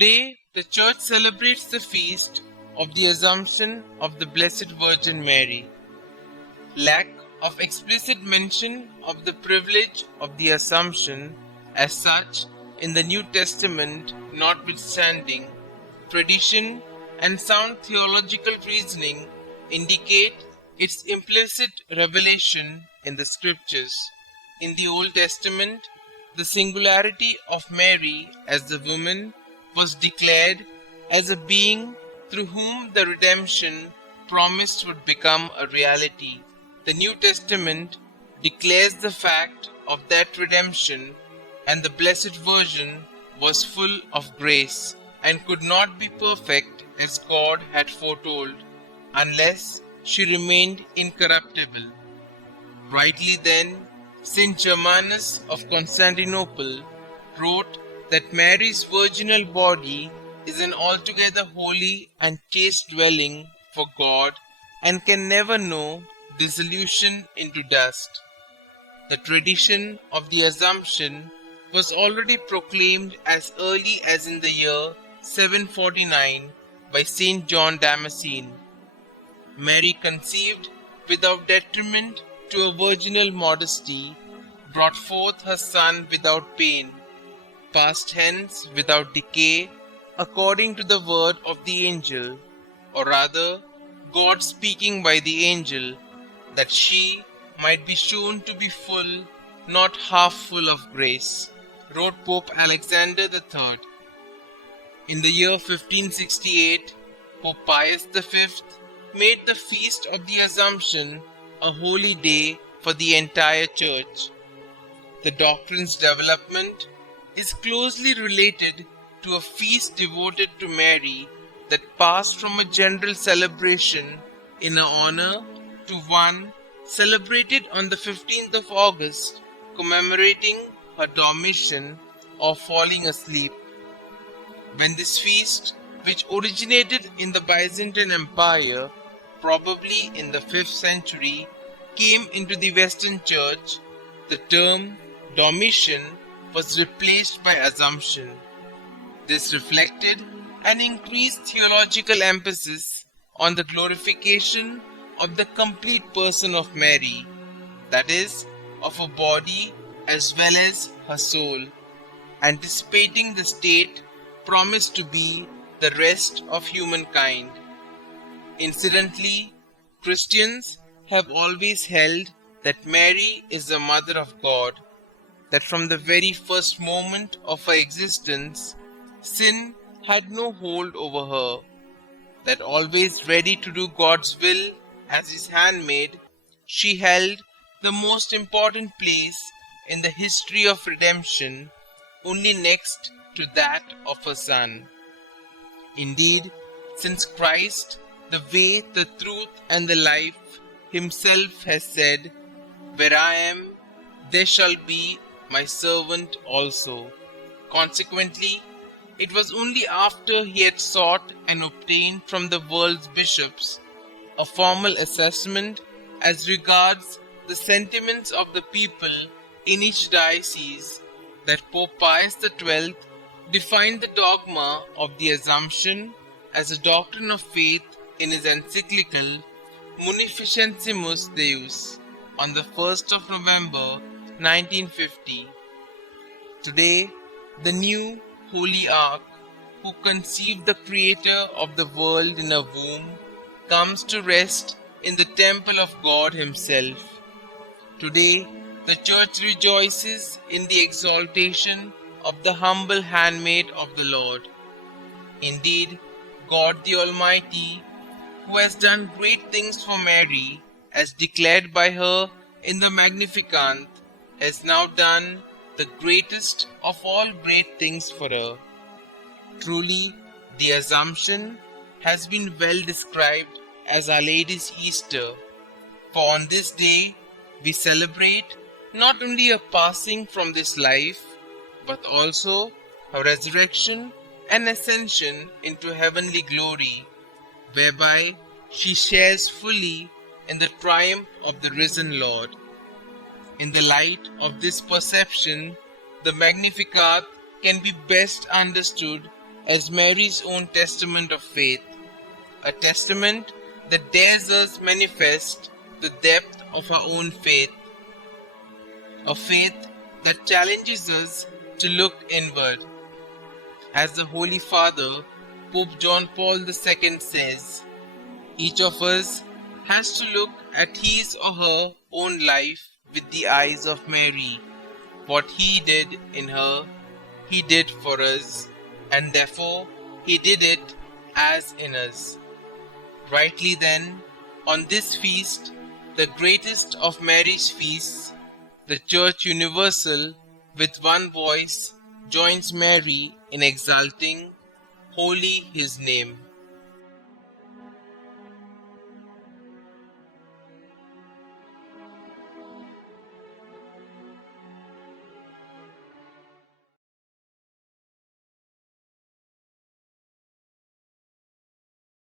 Today, the Church celebrates the feast of the Assumption of the Blessed Virgin Mary. Lack of explicit mention of the privilege of the Assumption as such in the New Testament notwithstanding, tradition and sound theological reasoning indicate its implicit revelation in the Scriptures. In the Old Testament, the singularity of Mary as the woman was declared as a being through whom the redemption promised would become a reality. The New Testament declares the fact of that redemption, and the Blessed Virgin was full of grace and could not be perfect as God had foretold, unless she remained incorruptible. Rightly then, Saint Germanus of Constantinople wrote that Mary's virginal body is an altogether holy and chaste dwelling for God and can never know dissolution into dust. The tradition of the Assumption was already proclaimed as early as in the year 749 by Saint John Damascene. Mary conceived without detriment to her virginal modesty, brought forth her Son without pain, passed hence without decay, according to the word of the angel, or rather, God speaking by the angel, that she might be shown to be full, not half full of grace, wrote Pope Alexander III. In the year 1568, Pope Pius V made the Feast of the Assumption a holy day for the entire Church. The doctrine's development is closely related to a feast devoted to Mary that passed from a general celebration in her honor to one celebrated on the 15th of August, commemorating her Dormition or falling asleep. When this feast, which originated in the Byzantine Empire, probably in the 5th century, came into the Western Church, the term Dormition was replaced by Assumption. This reflected an increased theological emphasis on the glorification of the complete person of Mary, that is, of her body as well as her soul, anticipating the state promised to be the rest of humankind. Incidentally, Christians have always held that Mary is the Mother of God, that from the very first moment of her existence, sin had no hold over her, that always ready to do God's will as His handmaid, she held the most important place in the history of redemption, only next to that of her Son. Indeed, since Christ, the way, the truth, and the life, Himself has said, "Where I am, there shall be my servant also." Consequently, it was only after He had sought and obtained from the world's bishops a formal assessment as regards the sentiments of the people in each diocese that Pope Pius XII defined the dogma of the Assumption as a doctrine of faith in his encyclical Munificentissimus Deus on the 1st of November 1950. Today, the new Holy Ark, who conceived the Creator of the world in her womb, comes to rest in the temple of God Himself. Today, the Church rejoices in the exaltation of the humble handmaid of the Lord. Indeed, God the Almighty, who has done great things for Mary, as declared by her in the Magnificat, has now done the greatest of all great things for her. Truly, the Assumption has been well described as Our Lady's Easter, for on this day we celebrate not only her passing from this life, but also her resurrection and ascension into heavenly glory, whereby she shares fully in the triumph of the risen Lord. In the light of this perception, the Magnificat can be best understood as Mary's own testament of faith, a testament that dares us manifest the depth of our own faith, a faith that challenges us to look inward. As the Holy Father, Pope John Paul II says, each of us has to look at his or her own life with the eyes of Mary. What he did in her, he did for us, and therefore he did it as in us. Rightly then, on this feast, the greatest of Mary's feasts, the Church Universal, with one voice, joins Mary in exalting holy his name.